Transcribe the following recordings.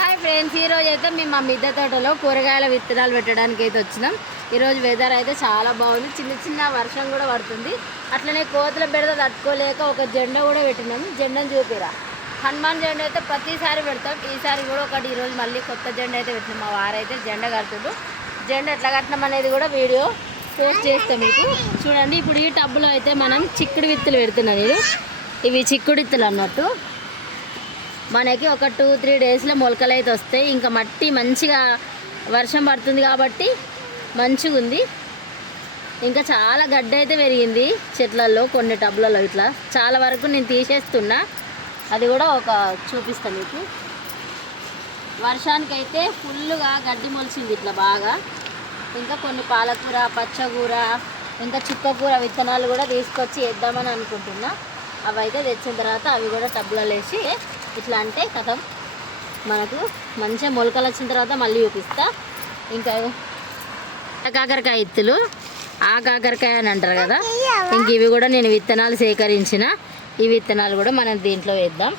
Hi friends, ఈరోజు అయితే మేము మా మిద్దె తోటలో కూరగాయల విత్తనాలు పెట్టడానికి అయితే వచ్చినాం. ఈరోజు వెదర్ అయితే చాలా బాగుంది, చిన్న చిన్న వర్షం కూడా పడుతుంది. అట్లనే కోతుల బెడద తట్టుకోలేక ఒక జెండా కూడా పెట్టినాం. జెండాను చూపిరా. హనుమాన్ జెండా అయితే ప్రతిసారి పెడతాం, ఈసారి కూడా ఒకటి ఈరోజు మళ్ళీ కొత్త జెండా అయితే పెట్టినాం. మా వారైతే జెండా కడుతుండ్రు. జెండా ఎట్లా కట్టినాం అనేది కూడా వీడియో పోస్ట్ చేస్తాం మీకు చూడండి. ఇప్పుడు ఈ టబ్బులో అయితే మనం చిక్కుడు విత్తులు పెడుతున్నాం. ఇవి చిక్కుడు విత్తులు అన్నట్టు మనకి ఒక 2-3 డేస్లో మొలకలు అయితే వస్తాయి. ఇంకా మట్టి మంచిగా వర్షం పడుతుంది కాబట్టి మంచిగా ఉంది. ఇంకా చాలా గడ్డ అయితే పెరిగింది చెట్లలో, కొన్ని టబ్లలో. ఇట్లా చాలా వరకు నేను తీసేస్తున్నా, అది కూడా ఒక చూపిస్తాను మీకు. వర్షానికైతే ఫుల్గా గడ్డి మొలిచింది ఇట్లా బాగా. ఇంకా కొన్ని పాలకూర, పచ్చకూర, ఇంకా చుక్కకూర విత్తనాలు కూడా తీసుకొచ్చి వేద్దామని అనుకుంటున్నా. అవి అయితే తెచ్చిన తర్వాత అవి కూడా టబ్లలో వేసి ఇట్లా అంటే కథం మనకు మంచిగా మొలకలు వచ్చిన తర్వాత మళ్ళీ చూపిస్తా. ఇంకా కాకరకాయ ఇత్తులు, ఆ కాకరకాయ అని అంటారు కదా, ఇంక ఇవి కూడా నేను విత్తనాలు సేకరించిన. ఈ విత్తనాలు కూడా మనం దీంట్లో వేద్దాం.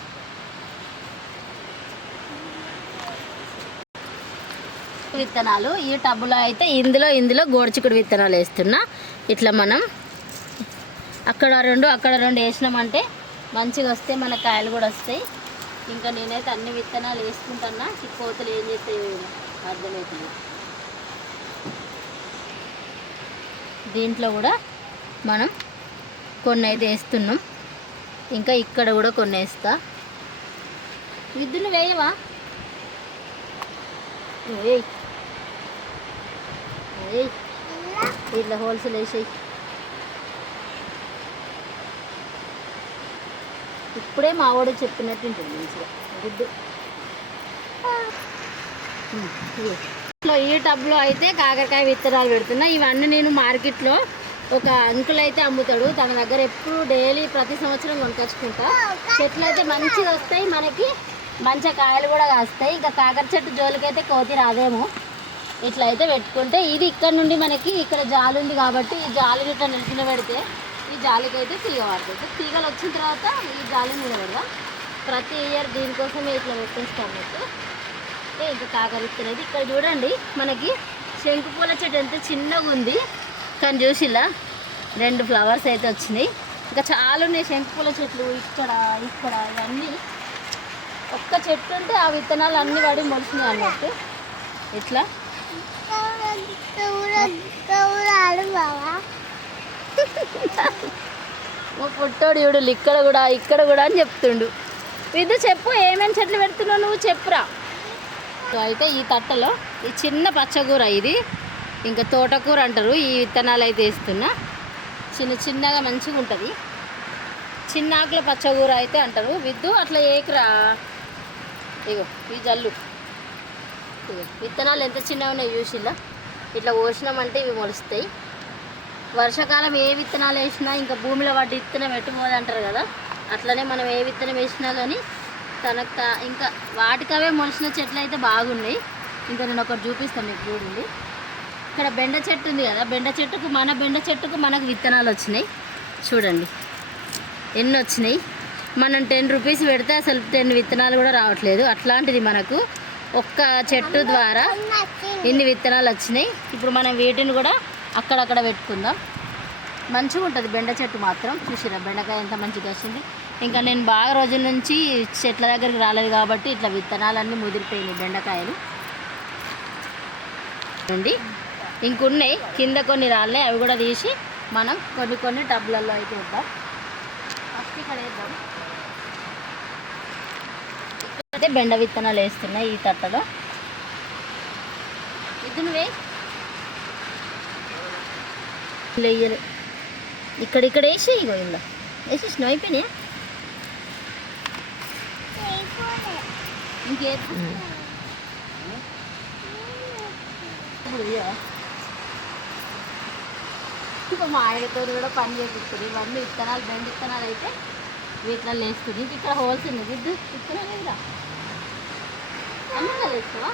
విత్తనాలు ఈ టబ్బులో అయితే ఇందులో గోడుచిక్కుడు విత్తనాలు వేస్తున్నా. ఇట్లా మనం అక్కడ 2 వేసినామంటే మంచిగా వస్తే మన కాయలు కూడా వస్తాయి. ఇంకా నేనైతే అన్ని విత్తనాలు వేసుకుంటున్నా. ఈ కోతులు ఏం చేస్తాయో అర్థమవుతుంది. దీంట్లో కూడా మనం కొన్ని అయితే వేస్తున్నాం. ఇంకా ఇక్కడ కూడా కొన్ని వేస్తా. విద్దులు వేయవా? ఇట్లా హోల్సేల్ వేసేయి. ఇప్పుడే మా వాడు చెప్పినట్టు ఉంటుంది మంచిగా గుడ్డు. ఈ టబ్లో అయితే కాకరకాయ విత్తనాలు పెడుతున్నా. ఇవన్నీ నేను మార్కెట్లో ఒక అంకుల్ అయితే అమ్ముతాడు, తన దగ్గర ఎప్పుడు డైలీ ప్రతి సంవత్సరం కొనుకొచ్చుకుంటా. చెట్లు అయితే మంచిగా వస్తాయి, మనకి మంచిగా కాయలు కూడా కాస్తాయి. ఇంకా కాకర చెట్టు జోలికైతే కోతి రాదేమో. ఇట్లా అయితే పెట్టుకుంటే ఇది ఇక్కడ నుండి మనకి ఇక్కడ జాలి ఉంది కాబట్టి ఈ జాలి ఇట్లా నిలిచిన పెడితే ఈ జాలికి అయితే తీగ పడుతుంది. తీగలు వచ్చిన తర్వాత ఈ జాలి మీద పెడదాం. ప్రతి ఇయర్ దీనికోసమే ఇట్లా పెట్టేస్తాం మీకు. ఇంకా కాకర విత్తనాలు ఇక్కడ చూడండి. మనకి శంకుపూల చెట్టు ఎంత చిన్నగా ఉంది కానీ చూసిలా 2 ఫ్లవర్స్ అయితే వచ్చినాయి. ఇంకా చాలా ఉన్నాయి శంకుపూల చెట్లు ఇక్కడ ఇవన్నీ. ఒక్క చెట్టు ఉంటే ఆ విత్తనాలు అన్నీ పడి మొలిచినాయి అన్నట్టు. ఇట్లా ఓ పుట్టోడు చూడు ఇక్కడ కూడా అని చెప్తుండు. ఇది చెప్పు, ఏమేమి చెట్లు పెడుతున్నావు నువ్వు చెప్పురా. అయితే ఈ తట్టలో ఈ చిన్న పచ్చకూర, ఇది ఇంకా తోటకూర అంటారు. ఈ విత్తనాలు అయితే వేస్తున్నా. చిన్నగా మంచిగా ఉంటుంది. చిన్న ఆకుల పచ్చకూర అయితే అంటారు. విద్దు అట్లా ఏకరా. ఇగో ఈ జల్లు విత్తనాలు ఎంత చిన్నగా ఉన్నాయి చూసిలా. ఇట్లా పోసినామంటే ఇవి మొలుస్తాయి. వర్షాకాలం ఏ విత్తనాలు వేసినా ఇంకా భూమిలో వాటి విత్తనం పెట్టుకోదు అంటారు కదా, అట్లనే మనం ఏ విత్తనం వేసినా కానీ తనకు ఇంకా వాటికవే మొలిచిన చెట్లు అయితే బాగున్నాయి. ఇంకా నేను ఒకటి చూపిస్తాను మీకు చూడండి. ఇక్కడ బెండ చెట్టు ఉంది కదా, బెండ చెట్టుకు మనకు విత్తనాలు వచ్చినాయి. చూడండి ఎన్ని వచ్చినాయి. మనం 10 రూపీస్ పెడితే అసలు 10 విత్తనాలు కూడా రావట్లేదు. అట్లాంటిది మనకు ఒక్క చెట్టు ద్వారా ఇన్ని విత్తనాలు వచ్చినాయి. ఇప్పుడు మనం వీటిని కూడా అక్కడక్కడ పెట్టుకుందాం. మంచిగా ఉంటుంది బెండ చెట్టు మాత్రం. చూసిరా బెండకాయ ఎంత మంచిగా వచ్చింది. ఇంకా నేను బాగా రోజుల నుంచి చెట్ల దగ్గరికి రాలేదు కాబట్టి ఇట్లా విత్తనాలన్నీ ముదిరిపోయినాయి బెండకాయలు నుండి. ఇంకున్నాయి కింద కొన్ని రాళ్ళే, అవి కూడా తీసి మనం కొన్ని టబ్లలో అయితే వేద్దాం. ఫస్ట్ ఇక్కడ వేద్దాం. ఇక్కడైతే బెండ విత్తనాలు వేస్తున్నాయి ఈ తట్టలో. ఇది నువ్వే వేయలే. ఇక్కడ వేసి ఇగో ఇలా వేసేసినావు. అయిపోయినాయా? ఇంకే మా ఆయనతో కూడా పని చేపిస్తుంది. ఇవన్నీ విత్తనాలు బెండ విత్తనాలు అయితే వీటిలో వేస్తుంది. ఇక్కడ హోల్స్ ఉంది. గుడ్డు విత్తనాలు లేదా అన్నీ వేస్తావా?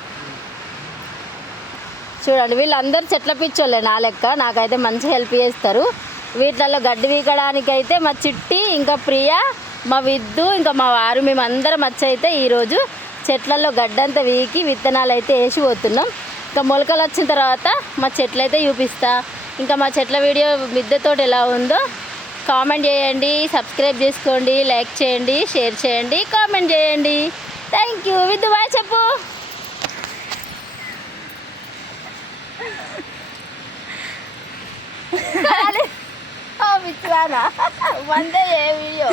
చూడండి వీళ్ళందరూ చెట్ల పిచ్చోళ్ళే నా లెక్క. నాకైతే మంచి హెల్ప్ చేస్తారు. వీటిలలో గడ్డి వీకడానికి అయితే మా చిట్టి, ఇంకా ప్రియ, మా విద్దు, ఇంకా మా వారు, మేమందరం వచ్చి అయితే ఈరోజు చెట్లలో గడ్డంతా వీకి విత్తనాలు అయితే వేసి పోతున్నాం. ఇంకా మొలకలు వచ్చిన తర్వాత మా చెట్లు అయితే చూపిస్తా. ఇంకా మా చెట్ల వీడియో మిద్దెతోటి ఎలా ఉందో కామెంట్ చేయండి, సబ్స్క్రైబ్ చేసుకోండి, లైక్ చేయండి, షేర్ చేయండి, కామెంట్ చేయండి. Thank you. విద్దు బాయ్ చెప్పు. పిచ్చివానా వందే ఏ వీడియో